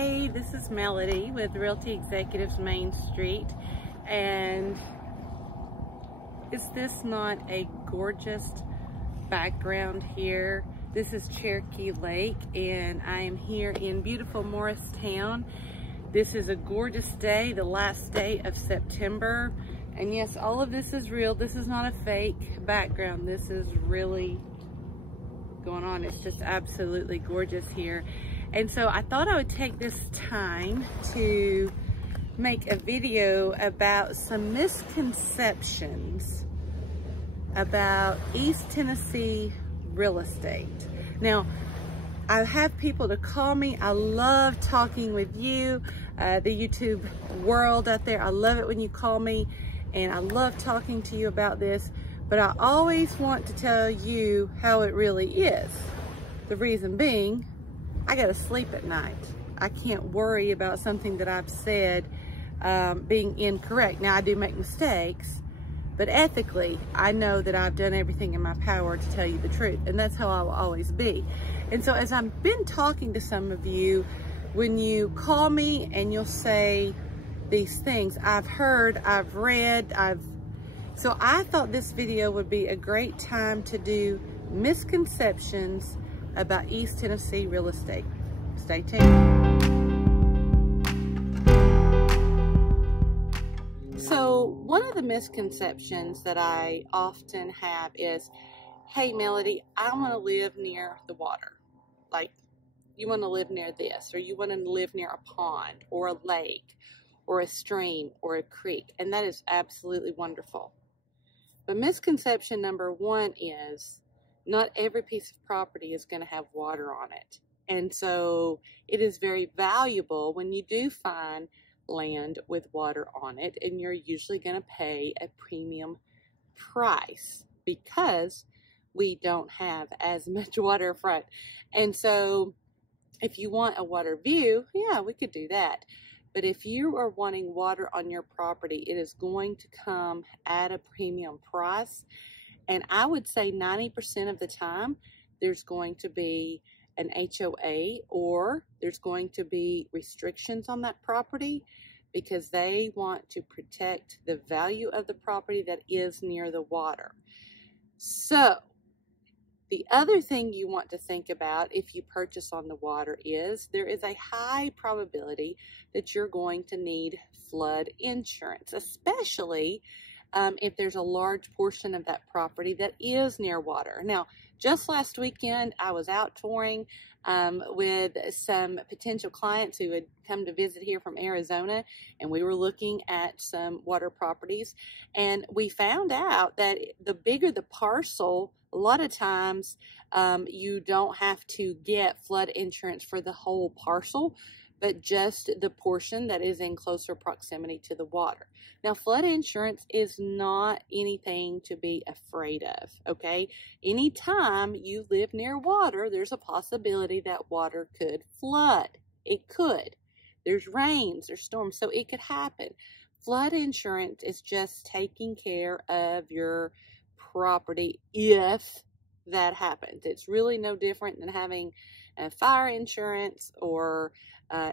Hey, this is Melody with Realty Executives Main Street, and is this not a gorgeous background here? This is Cherokee Lake, and I am here in beautiful Morristown. This is a gorgeous day, the last day of September, and yes, all of this is real. This is not a fake background. This is really going on. It's just absolutely gorgeous here. And so I thought I would take this time to make a video about some misconceptions about East Tennessee real estate. Now, I have people to call me. I love talking with you, the YouTube world out there. I love it when you call me, and I love talking to you about this, but I always want to tell you how it really is. The reason being, I gotta sleep at night. I can't worry about something that I've said being incorrect. Now, I do make mistakes, but ethically, I know that I've done everything in my power to tell you the truth, and that's how I will always be. And so as I've been talking to some of you, when you call me and you'll say these things, I've heard, I've read, so I thought this video would be a great time to do misconceptions about East Tennessee real estate. Stay tuned. So one of the misconceptions that I often have is, hey Melody, I want to live near the water. Like, you want to live near this, or you want to live near a pond or a lake or a stream or a creek, and that is absolutely wonderful. But misconception number one is, not every piece of property is going to have water on it. And so it is very valuable when you do find land with water on it, and you're usually going to pay a premium price because we don't have as much waterfront. And so if you want a water view, yeah, we could do that. But if you are wanting water on your property, it is going to come at a premium price. And I would say 90% of the time, there's going to be an HOA, or there's going to be restrictions on that property because they want to protect the value of the property that is near the water. So the other thing you want to think about if you purchase on the water is there is a high probability that you're going to need flood insurance, especially if there's a large portion of that property that is near water. Now, just last weekend, I was out touring with some potential clients who had come to visit here from Arizona, and we were looking at some water properties, and we found out that the bigger the parcel, a lot of times you don't have to get flood insurance for the whole parcel, but just the portion that is in closer proximity to the water. Now, flood insurance is not anything to be afraid of, okay? Anytime you live near water, there's a possibility that water could flood. It could. There's rains, there's storms, so it could happen. Flood insurance is just taking care of your property if that happens. It's really no different than having fire insurance or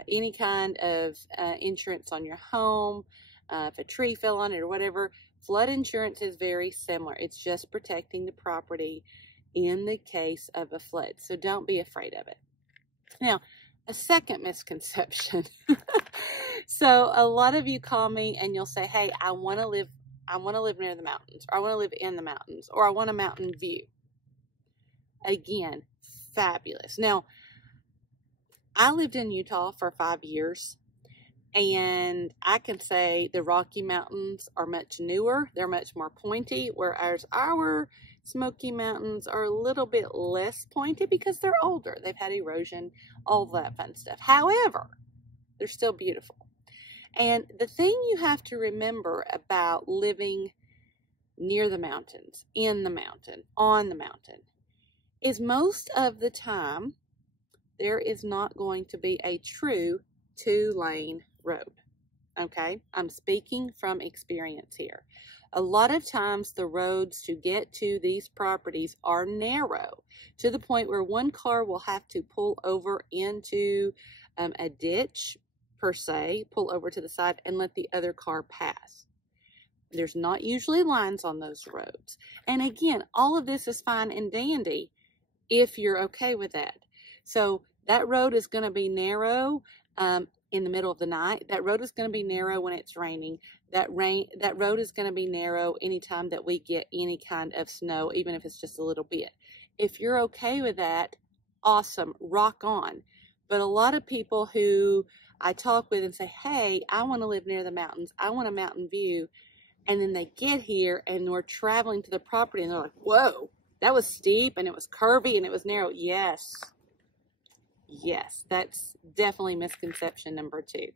any kind of insurance on your home, if a tree fell on it or whatever. Flood insurance is very similar. It's just protecting the property in the case of a flood. So don't be afraid of it. Now, a second misconception. So a lot of you call me and you'll say, hey, I want to live near the mountains, or I want to live in the mountains, or I want a mountain view. Again, fabulous. Now, I lived in Utah for 5 years, and I can say the Rocky Mountains are much newer. They're much more pointy, whereas our Smoky Mountains are a little bit less pointy because they're older. They've had erosion, all that fun stuff. However, they're still beautiful. And the thing you have to remember about living near the mountains, in the mountain, on the mountain, is most of the time, there is not going to be a true 2-lane road, okay? I'm speaking from experience here. A lot of times the roads to get to these properties are narrow to the point where one car will have to pull over into a ditch per se, pull over to the side and let the other car pass. There's not usually lines on those roads. And again, all of this is fine and dandy if you're okay with that. So that road is going to be narrow in the middle of the night. That road is going to be narrow when it's raining. That road is going to be narrow anytime that we get any kind of snow, even if it's just a little bit. If you're okay with that, awesome, rock on. But a lot of people who I talk with and say, hey, I want to live near the mountains, I want a mountain view, and then they get here and we're traveling to the property and they're like, whoa, that was steep and it was curvy and it was narrow. Yes, that's definitely misconception number 2.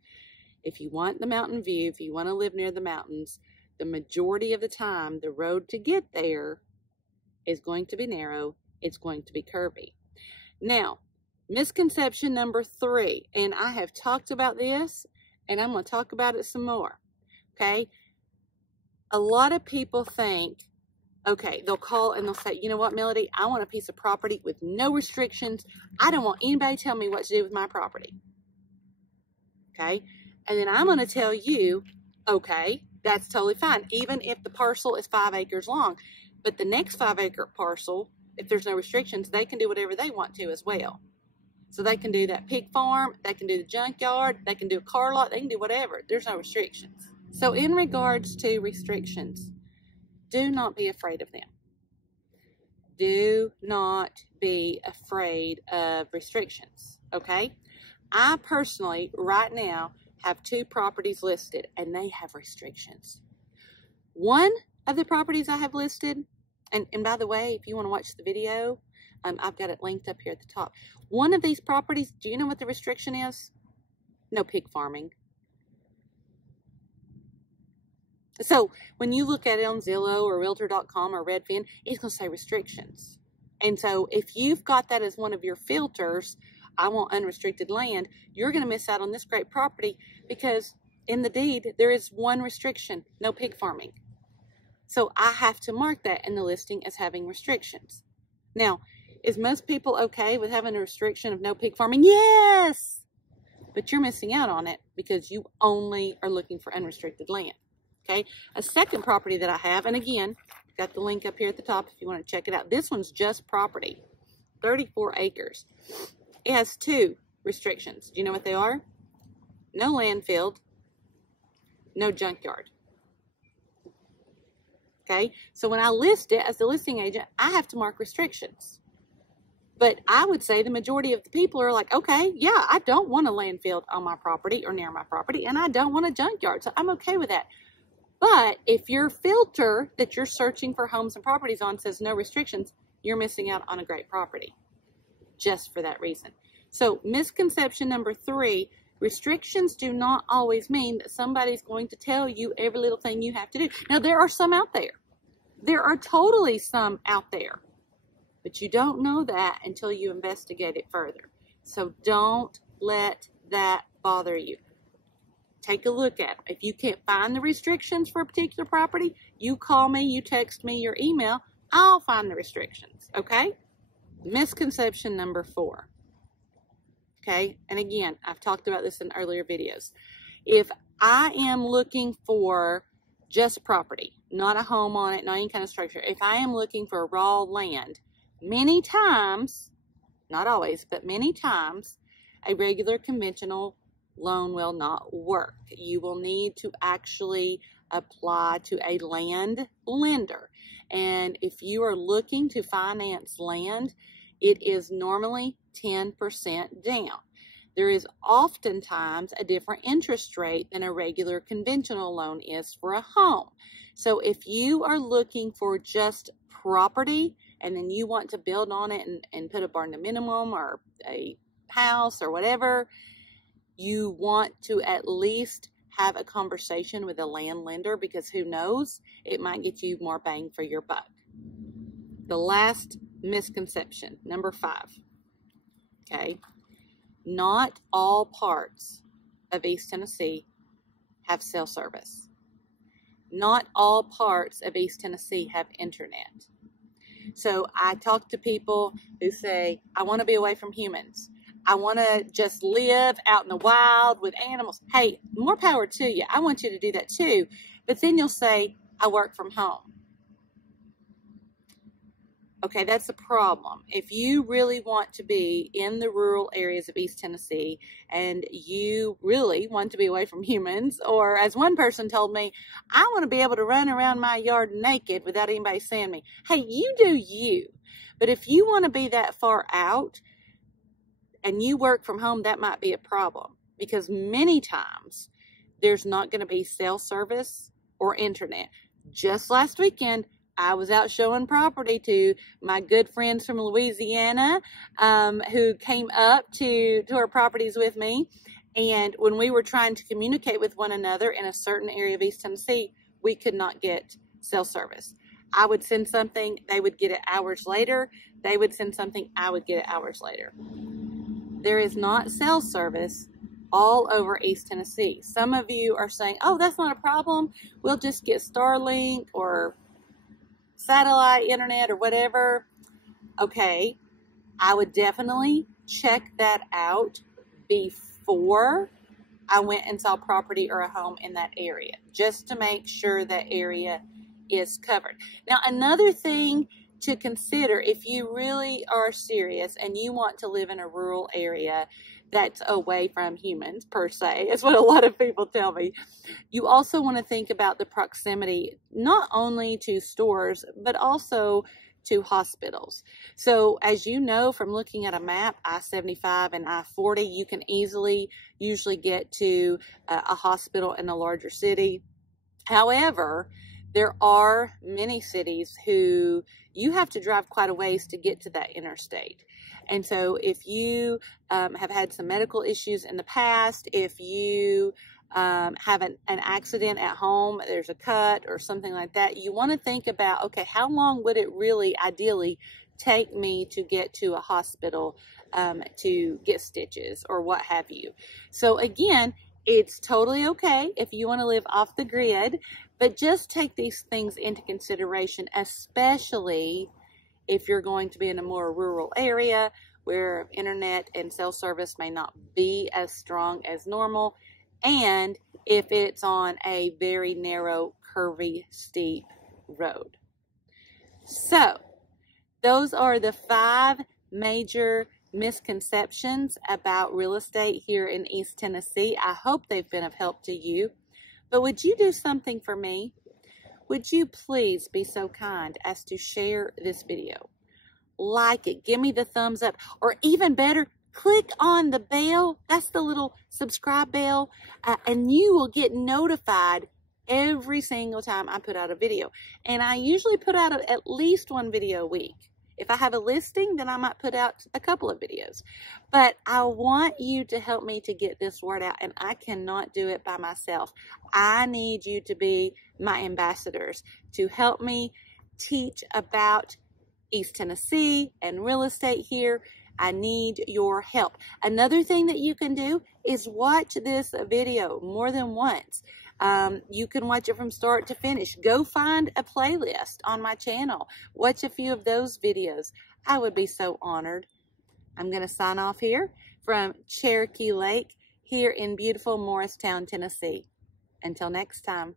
If you want the mountain view, if you want to live near the mountains, the majority of the time, the road to get there is going to be narrow. It's going to be curvy. Now, misconception number 3, and I have talked about this, and I'm going to talk about it some more, okay? A lot of people think, okay, they'll call and they'll say, you know what, Melody, I want a piece of property with no restrictions. I don't want anybody to tell me what to do with my property, okay? And then I'm going to tell you, okay, that's totally fine, even if the parcel is 5 acres long. But the next 5-acre parcel, if there's no restrictions, they can do whatever they want to as well. So they can do that pig farm, they can do the junkyard, they can do a car lot, they can do whatever. There's no restrictions. So in regards to restrictions, do not be afraid of them. Do not be afraid of restrictions, okay? I personally, right now, have 2 properties listed, and they have restrictions. One of the properties I have listed, and by the way, if you want to watch the video, I've got it linked up here at the top. One of these properties, do you know what the restriction is? No pig farming. So when you look at it on Zillow or Realtor.com or Redfin, it's going to say restrictions. And so if you've got that as one of your filters, I want unrestricted land, you're going to miss out on this great property because in the deed, there is one restriction, no pig farming. So I have to mark that in the listing as having restrictions. Now, is most people okay with having a restriction of no pig farming? Yes! But you're missing out on it because you only are looking for unrestricted land. Okay? A second property that I have, and again, got the link up here at the top if you want to check it out. This one's just property, 34 acres. It has 2 restrictions. Do you know what they are? No landfill, no junkyard. Okay, so when I list it as the listing agent, I have to mark restrictions. But I would say the majority of the people are like, okay, yeah, I don't want a landfill on my property or near my property, and I don't want a junkyard, so I'm okay with that. But if your filter that you're searching for homes and properties on says no restrictions, you're missing out on a great property just for that reason. So misconception number 3, restrictions do not always mean that somebody's going to tell you every little thing you have to do. Now, there are some out there. There are totally some out there. But you don't know that until you investigate it further. So don't let that bother you. Take a look at it. If you can't find the restrictions for a particular property, you call me, you text me your email, I'll find the restrictions, okay? Misconception number 4. Okay, and again, I've talked about this in earlier videos. If I am looking for just property, not a home on it, not any kind of structure, if I am looking for raw land, many times, not always, but many times, a regular conventional loan will not work. You will need to actually apply to a land lender. And if you are looking to finance land, it is normally 10% down. There is oftentimes a different interest rate than a regular conventional loan is for a home. So if you are looking for just property and then you want to build on it and put a barn to minimum or a house or whatever, you want to at least have a conversation with a land lender because who knows, it might get you more bang for your buck. The last misconception, number 5, okay? Not all parts of East Tennessee have cell service. Not all parts of East Tennessee have internet. So I talk to people who say, I want to be away from humans. I want to just live out in the wild with animals. Hey, more power to you. I want you to do that too. But then you'll say, I work from home. Okay, that's a problem. If you really want to be in the rural areas of East Tennessee and you really want to be away from humans, or as one person told me, I want to be able to run around my yard naked without anybody seeing me. Hey, you do you. But if you want to be that far out and you work from home, that might be a problem, because many times there's not going to be cell service or internet. Just last weekend, I was out showing property to my good friends from Louisiana who came up to our properties with me. And when we were trying to communicate with one another in a certain area of East Tennessee, we could not get cell service. I would send something, they would get it hours later. They would send something, I would get it hours later. There is not cell service all over East Tennessee. Some of you are saying, oh, that's not a problem. We'll just get Starlink or satellite internet or whatever. Okay, I would definitely check that out before I went and saw property or a home in that area, just to make sure that area is covered. Now, another thing to consider, if you really are serious and you want to live in a rural area that's away from humans per se, is what a lot of people tell me, you also want to think about the proximity not only to stores but also to hospitals. So as you know from looking at a map, I-75 and I-40, you can usually get to a hospital in a larger city. However, there are many cities who you have to drive quite a ways to get to that interstate. And so if you have had some medical issues in the past, if you have an accident at home, there's a cut or something like that, you want to think about, okay, how long would it really ideally take me to get to a hospital to get stitches or what have you. So again, it's totally okay if you want to live off the grid, but just take these things into consideration, especially if you're going to be in a more rural area where internet and cell service may not be as strong as normal, and if it's on a very narrow, curvy, steep road. So, those are the 5 major misconceptions about real estate here in East Tennessee. I hope they've been of help to you. But would you do something for me? Would you please be so kind as to share this video? Like it, give me the thumbs up, or even better, click on the bell. That's the little subscribe bell, and you will get notified every single time I put out a video. And I usually put out at least 1 video a week. If I have a listing, then I might put out a couple of videos. But I want you to help me to get this word out, and I cannot do it by myself. I need you to be my ambassadors to help me teach about East Tennessee and real estate here. I need your help. Another thing that you can do is watch this video more than once. You can watch it from start to finish. Go find a playlist on my channel. Watch a few of those videos. I would be so honored. I'm going to sign off here from Cherokee Lake here in beautiful Morristown, Tennessee. Until next time.